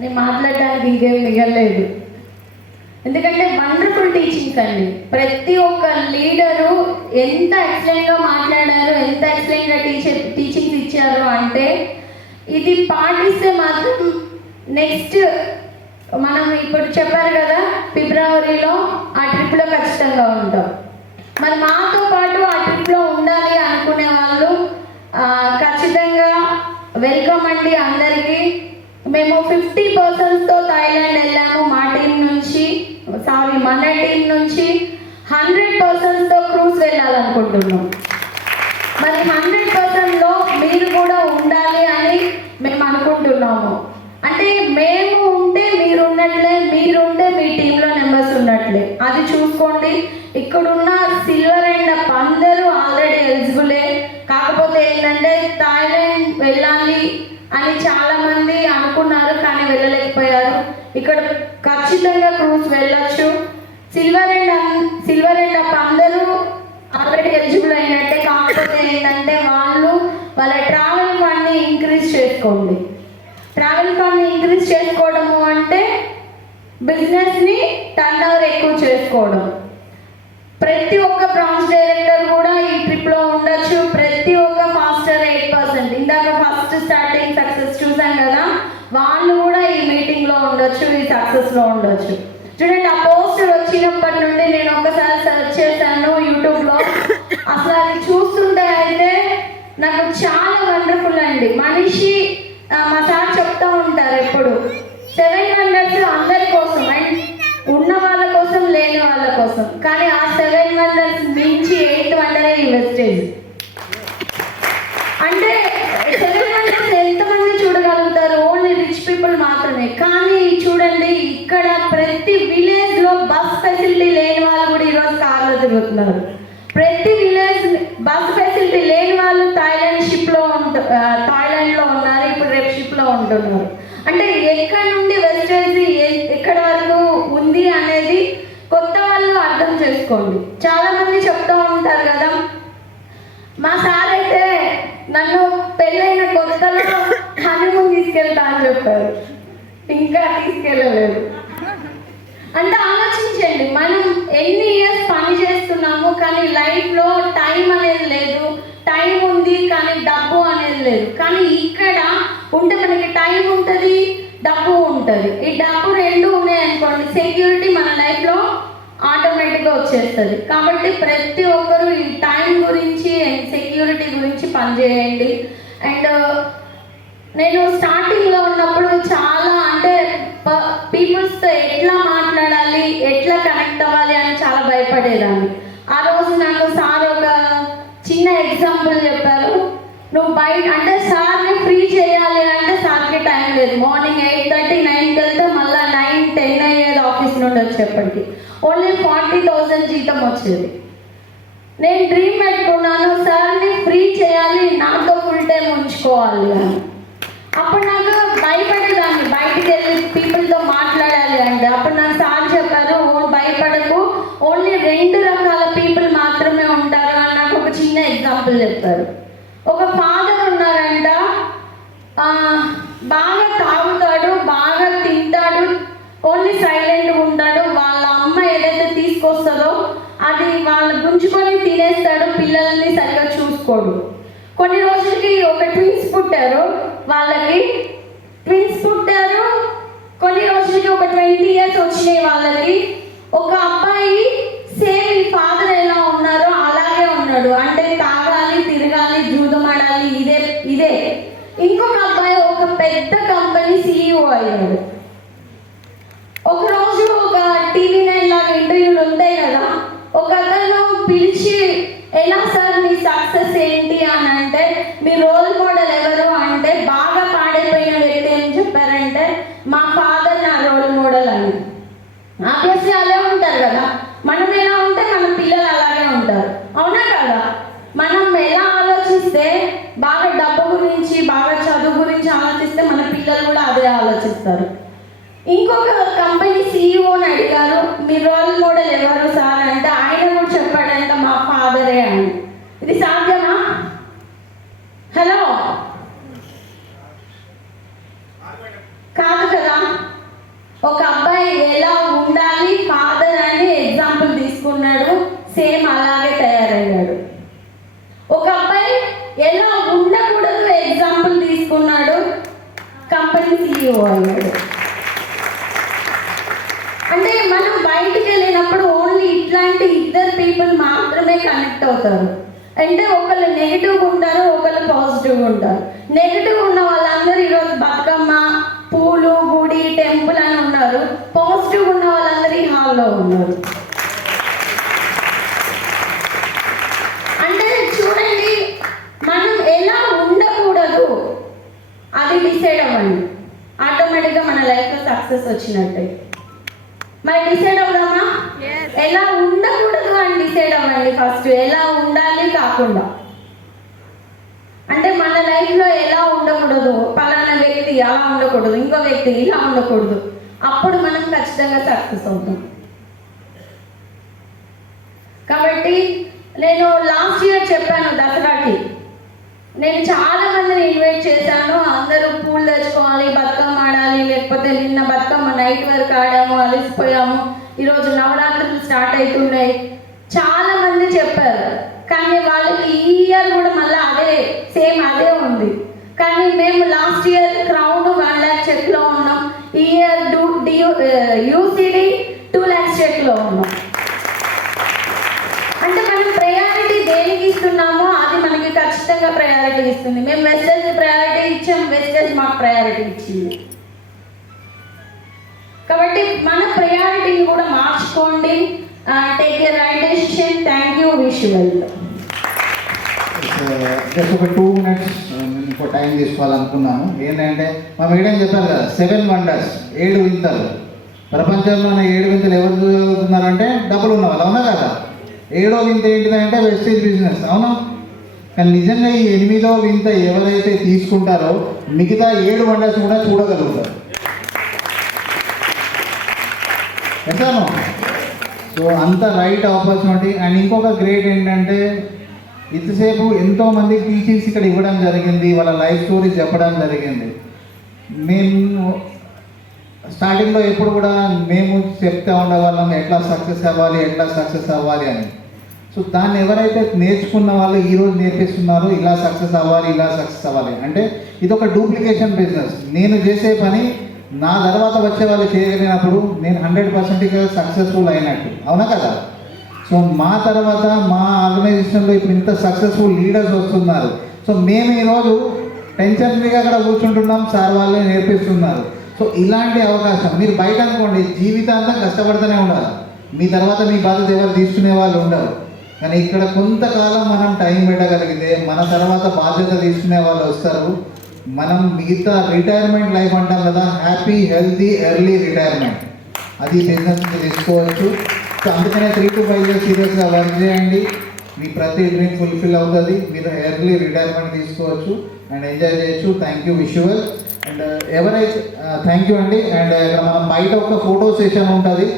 నేను మాట్లాడడానికి ఇంకేం మిగలలేదు. ఎందుకంటే వండర్ఫుల్ టీచింగ్స్ అండి. ప్రతి ఒక్క లీడరు ఎంత ఎక్సలెంట్గా మాట్లాడారు, ఎంత ఎక్సలెంట్గా టీచింగ్స్ ఇచ్చారు అంటే ఇది పాటిస్తే మాత్రం నెక్స్ట్ మనం ఇప్పుడు చెప్పారు కదా ఫిబ్రవరిలో ఆ ట్రిప్లో ఖచ్చితంగా ఉంటాం. మరి మాతో పాటు ఆ ట్రిప్లో ఉండాలి అనుకునే వాళ్ళు ఖచ్చితంగా వెల్కమ్ అండి అందరికీ. మేము 50 personsతో థాయిలాండ్ వెళ్ళాము మా టీం నుంచి, మన టీం నుంచి 100 personsతో క్రూజ్ వెళ్ళాలనుకుంటున్నాం. మరి 100%లో మీరు కూడా ఉండాలి అని మేము అనుకుంటున్నాము. అంటే మేము ఉంటే మీరు ఉన్నట్లే, మీరుంటే మీ టీంలో మెంబర్స్ ఉన్నట్లే. అది చూసుకోండి. ఇక్కడున్న సిల్వర్ అండ్ అప్ అందరూ ఆల్రెడీ ఎలిజిబులే. కాకపోతే ఏంటంటే థాయిలాండ్ వెళ్ళాలి అని చాలామంది అనుకున్నారు కానీ వెళ్ళలేకపోయారు. ఇక్కడ ఖచ్చితంగా క్రూజ్ వెళ్ళొచ్చు. సిల్వర్ అండ్ అప్ అందరూ ఆల్రెడీ ఎలిజిబుల్ అయినట్టే. కాకపోతే ఏంటంటే వాళ్ళ ట్రావెల్ ఫండ్ని ఇంక్రీజ్ చేసుకోండి. ట్రావెల్ ఫండ్ని ఇంక్రీజ్ చేసుకోవడము అంటే బిజినెస్ని టర్న్ ఓవర్ ఎక్కువ చేసుకోవడం. ప్రతి ఒక్క బ్రాంచ్ డైరెక్టర్ కూడా ఈ ట్రిప్లో ఉండొచ్చు. ప్రతి ఒక్క ఫాస్టర్ 8%, ఇందాక ఫస్ట్ స్టార్టింగ్ సక్సెస్ చూసాం కదా, వాళ్ళు కూడా ఈ మీటింగ్లో ఉండొచ్చు, ఈ సక్సెస్లో ఉండొచ్చు. చూడండి, ఆ పోస్టర్ వచ్చినప్పటి నుండి నేను ఒకసారి సెర్చ్ చేశాను యూట్యూబ్లో. అసలు అది చూస్తుంటే అయితే నాకు చాలా వండర్ఫుల్ అండి. మనిషి మా సార్ చెప్తూ ఉంటారు ఎప్పుడు 7 wonders అందరి కోసం అండ్ ఉన్న వాళ్ళ కోసం, లేని వాళ్ళ కోసం. కానీ ఆ 7 wonders మించి 8th wonder ఈ వెస్టేజ్. అంటే 7 wonders ఎంతమంది చూడగలుగుతారు? ఓన్లీ రిచ్ పీపుల్ మాత్రమే. కానీ చూడండి, ఇక్కడ ప్రతి విలేజ్లో బస్ ఫెసిలిటీ లేని వాళ్ళు కూడా ఈరోజు కార్లో తిరుగుతున్నారు. ప్రతి విలేజ్ బస్ ఫెసిలిటీ లేని వాళ్ళు థాయిలాండ్లో ఉన్నారు. ఇప్పుడు రేపు షిప్లో ఉంటున్నారు. అంటే ఎక్కడి నుండి వెస్టేజ్ ఎక్కడి వరకు ఉంది అనేది కొత్త వాళ్ళు అర్థం చేసుకోండి. చాలా మంది చెప్తూ ఉంటారు కదా, మా సార్ అయితే నన్ను పెళ్ళైన కొత్తలో హనీమూన్ తీసుకెళ్తా అని చెప్పారు. ఇంకా తీసుకెళ్ళలేదు. అంటే ఆలోచించండి, మనం ఎన్ని ఇయర్స్ పని చేస్తున్నాము కానీ లైఫ్లో టైం అనేది లేదు. టైం ఉంది కానీ డబ్బు అనేది లేదు. కానీ ఇక్కడ ఉంటే మనకి టైం ఉంటుంది, డబ్బు ఉంటుంది. ఈ డబ్బు రెండు ఉన్నాయనుకోండి, సెక్యూరిటీ మన లైఫ్లో ఆటోమేటిక్గా వచ్చేస్తుంది. కాబట్టి ప్రతి ఒక్కరూ ఈ టైం గురించి అండ్ సెక్యూరిటీ గురించి పనిచేయండి. అండ్ నేను స్టార్టింగ్లో ఉన్నప్పుడు చాలా అంటే పీపుల్స్తో ఎట్లా మాట్లాడాలి, ఎట్లా కనెక్ట్ అవ్వాలి అని చాలా భయపడేదాన్ని. ఆ రోజు నాకు సార్ ఒక చిన్న ఎగ్జాంపుల్ చెప్పారు. నువ్వు బయట అంటే సార్ని ఫ్రీ చేయాలి అంటే సార్కి టైం లేదు. మార్నింగ్ 8:30, 9కి వెళ్తే మళ్ళీ 9, 10 అయ్యేది ఆఫీస్ నుండి వచ్చేప్పటికి. ఓన్లీ 40,000 జీతం వచ్చేది. నేను డ్రీమ్ పెట్టుకున్నాను, సార్ని ఫ్రీ చేయాలి, నాతో ఫుల్ టైం ఉంచుకోవాలి అని. అప్పుడు నాకు భయపడేదాన్ని, బయటికి వెళ్ళి పీపుల్తో మాట్లాడాలి అంటే. అప్పుడు నాకు సార్ చెప్పారు, భయపడకు, ఓన్లీ 2 రకాల పీపుల్ మాత్రమే ఉంటారు అని నాకు ఒక చిన్న ఎగ్జాంపుల్ చెప్పారు. ఒక ఫాదర్ ఉన్నారంట, బాగా తాగుతాడు, బాగా తింటాడు, ఓన్లీ సైలెంట్గా ఉంటాడు. వాళ్ళ అమ్మ ఏదైతే తీసుకొస్తుందో అది వాళ్ళు గుంజుకొని తినేస్తాడు, పిల్లల్ని సరిగ్గా చూసుకోడు. కొన్ని రోజులకి ఒక ట్విన్స్ పుట్టారు. కొన్ని రోజులకి ఒక 20 years వచ్చినాయి వాళ్ళకి. ఒక అబ్బాయి సేమ్ ఈ ఫాదర్ ఎలా ఉన్నారో అలాగే ఉన్నాడు. అంటే తాగాలి, తిరగాలి, జూదమాడాలి, ఇదే. ఇంకొక అబ్బాయి ఒక పెద్ద కంపెనీ CEO అయ్యాడు. ఒకరోజు ఒక టీవీ 9 లాగా ఇంటర్వ్యూలు ఉంటాయి కదా, ఒక అతను పిలిచి, ఎలా సార్ మీ సక్సెస్ ఏంటి అని అంటే, మీ రోల్ మోడల్ ఎవరు అంటే, బాగా పాడైపోయిన వ్యక్తి ఏం చెప్పారంటే, మా ఫాదర్ నా రోల్ మోడల్ అని. ఆబ్వియస్లీ అలా ఉంటారు కదా, మనం ఎలా ఉంటే మన పిల్లలు అలాగే ఉంటారు, అవునా కదా? మనం ఎలా ఆలోచిస్తే, బాగా డబ్బు గురించి, బాగా చదువు గురించి ఆలోచిస్తే మన పిల్లలు కూడా అదే ఆలోచిస్తారు. ఇంకొక కంపెనీ CEOని అడిగారు, మీ రోల్ మోడల్ ఎవరు సార్ అంటే, ఆయన కూడా చెప్పాడంట మా ఫాదరే అని. ఇది సాధ్యమా? హలో, కాదు కదా. కంపెనీ CEO అయ్యాడు. అంటే మనం బయటికి వెళ్ళినప్పుడు ఓన్లీ ఇట్లాంటి ఇద్దరు పీపుల్ మాత్రమే కనెక్ట్ అవుతారు. అంటే ఒకళ్ళు నెగిటివ్ ఉంటారు, ఒకళ్ళు పాజిటివ్ ఉంటారు. నెగిటివ్ ఉన్న వాళ్ళందరూ ఈరోజు బతుకమ్మ, పూలు, గుడి, టెంపుల్ అని ఉన్నారు. పాజిటివ్ ఉన్న వాళ్ళందరూ ఈ హాల్లో ఉన్నారు. అంటే చూడండి, మనం ఎలా ఉండకూడదు అది డిసైడ్ అవ్వండి, ఆటోమేటిక్గా మన లైఫ్లో సక్సెస్ వచ్చినట్టే. మరి డిసైడ్ అవుదామా? ఎలా ఉండకూడదు అని డిసైడ్ అవ్వండి ఫస్ట్. ఎలా ఉండాలి కాకుండా, అంటే మన లైఫ్లో ఎలా ఉండకూడదు, పలానా వ్యక్తి అలా ఉండకూడదు, ఇంకో వ్యక్తి ఇలా ఉండకూడదు, అప్పుడు మనం ఖచ్చితంగా సక్సెస్ అవుతాం. కాబట్టి నేను లాస్ట్ ఇయర్ చెప్పాను దసరాకి, నేను చాలా మందిని ఇన్వైట్ చేశాను. అందరూ పూలు తెచ్చుకోవాలి, బతుకమ్మ ఆడాలి, లేకపోతే నిన్న బతుకమ్మ నైట్ వరకు ఆడాము, అలసిపోయాము, ఈరోజు నవరాత్రులు స్టార్ట్ అవుతున్నాయి, చాలా మంది చెప్పారు. కానీ వాళ్ళకి ఈ ఇయర్ కూడా మళ్ళీ అదే ఉంది. కానీ మేము లాస్ట్ ఇయర్ క్రౌడ్ 1 lakh చెక్లో ఉన్నాం, ఈ ఇయర్ UCD 2 lakhs చెక్లో ఉన్నాం. అంటే మనం ప్రయారిటీ దేనికి ఇస్తున్నామో అది మనకి ఖచ్చితంగా ప్రయారిటీ ఇస్తుంది. మేము వెస్టేజ్ ప్రయారిటీ ఇచ్చాం, వెస్టేజ్ మాకు ప్రయారిటీ ఇచ్చింది. కాబట్టి మన ప్రయారిటీని కూడా మార్చుకోండి. Take a right decision. Thank you. Wish you well. Just ఒక 2 minutes ఇంకో టైం తీసుకోవాలనుకున్నాను. ఏంటంటే మా మేడం చెప్పారు కదా, 7 wonders, 7 వింతలు. ప్రపంచంలోనే 7 వింతలు ఎవరు చదువుతున్నారంటే డబ్బులు ఉన్న వాళ్ళు, అవునా కదా? 7వ వింత ఏంటిదంటే వెస్టేజ్ బిజినెస్, అవునా? కానీ నిజంగా ఈ 8వ వింత ఎవరైతే తీసుకుంటారో మిగతా 7 వండర్స్ కూడా చూడగలుగుతారు. ఎంతనో సో అంత రైట్ ఆపర్చునిటీ. అండ్ ఇంకొక గ్రేట్ ఏంటంటే ఇంతసేపు ఎంతోమంది టీచింగ్స్ ఇక్కడ ఇవ్వడం జరిగింది, వాళ్ళ లైఫ్ స్టోరీస్ చెప్పడం జరిగింది. మేము స్టార్టింగ్లో ఎప్పుడు కూడా మేము చెప్తే ఉండేవాళ్ళం ఎట్లా సక్సెస్ అవ్వాలి అని. సో దాన్ని ఎవరైతే నేర్చుకున్న వాళ్ళు ఈరోజు నేర్పిస్తున్నారు, ఇలా సక్సెస్ అవ్వాలి అంటే ఇది ఒక డూప్లికేషన్ బిజినెస్. నేను చేసే పని నా తర్వాత వచ్చే వాళ్ళు చేయగలిగినప్పుడు నేను 100% సక్సెస్ఫుల్ అయినట్టు, అవునా కదా? సో మా తర్వాత మా ఆర్గనైజేషన్లో ఇప్పుడు ఇంత సక్సెస్ఫుల్ లీడర్స్ వస్తున్నారు. సో మేము ఈరోజు టెన్షన్ ఫ్రీగా అక్కడ కూర్చుంటున్నాం, సార్ వాళ్ళే నేర్పిస్తున్నారు. సో ఇలాంటి అవకాశం మీరు బయట అనుకోండి, జీవితాంతం కష్టపడుతూనే ఉండాలి, మీ తర్వాత మీ బాధ్యత ఎవరు తీసుకునే వాళ్ళు ఉండరు. కానీ ఇక్కడ కొంతకాలం మనం టైం పెట్టగలిగితే మన తర్వాత బాధ్యత తీసుకునే వాళ్ళు వస్తారు. మనం మిగతా రిటైర్మెంట్ లైఫ్ అంటాం కదా, హ్యాపీ హెల్తీ ఎర్లీ రిటైర్మెంట్, అది బిజినెస్ తీసుకోవచ్చు. సో అందుకనే 3 to 5 years సీరియస్గా వర్క్ చేయండి, మీ ప్రతి డ్రీమ్ ఫుల్ఫిల్ అవుతుంది, మీరు ఎర్లీ రిటైర్మెంట్ తీసుకోవచ్చు అండ్ ఎంజాయ్ చేయొచ్చు. Thank you. విజువల్ అండ్ ఎవరైతే థ్యాంక్ యూ అండి. అండ్ ఇక్కడ మనం బయట ఒక ఫోటో సెషన్ ఉంటుంది,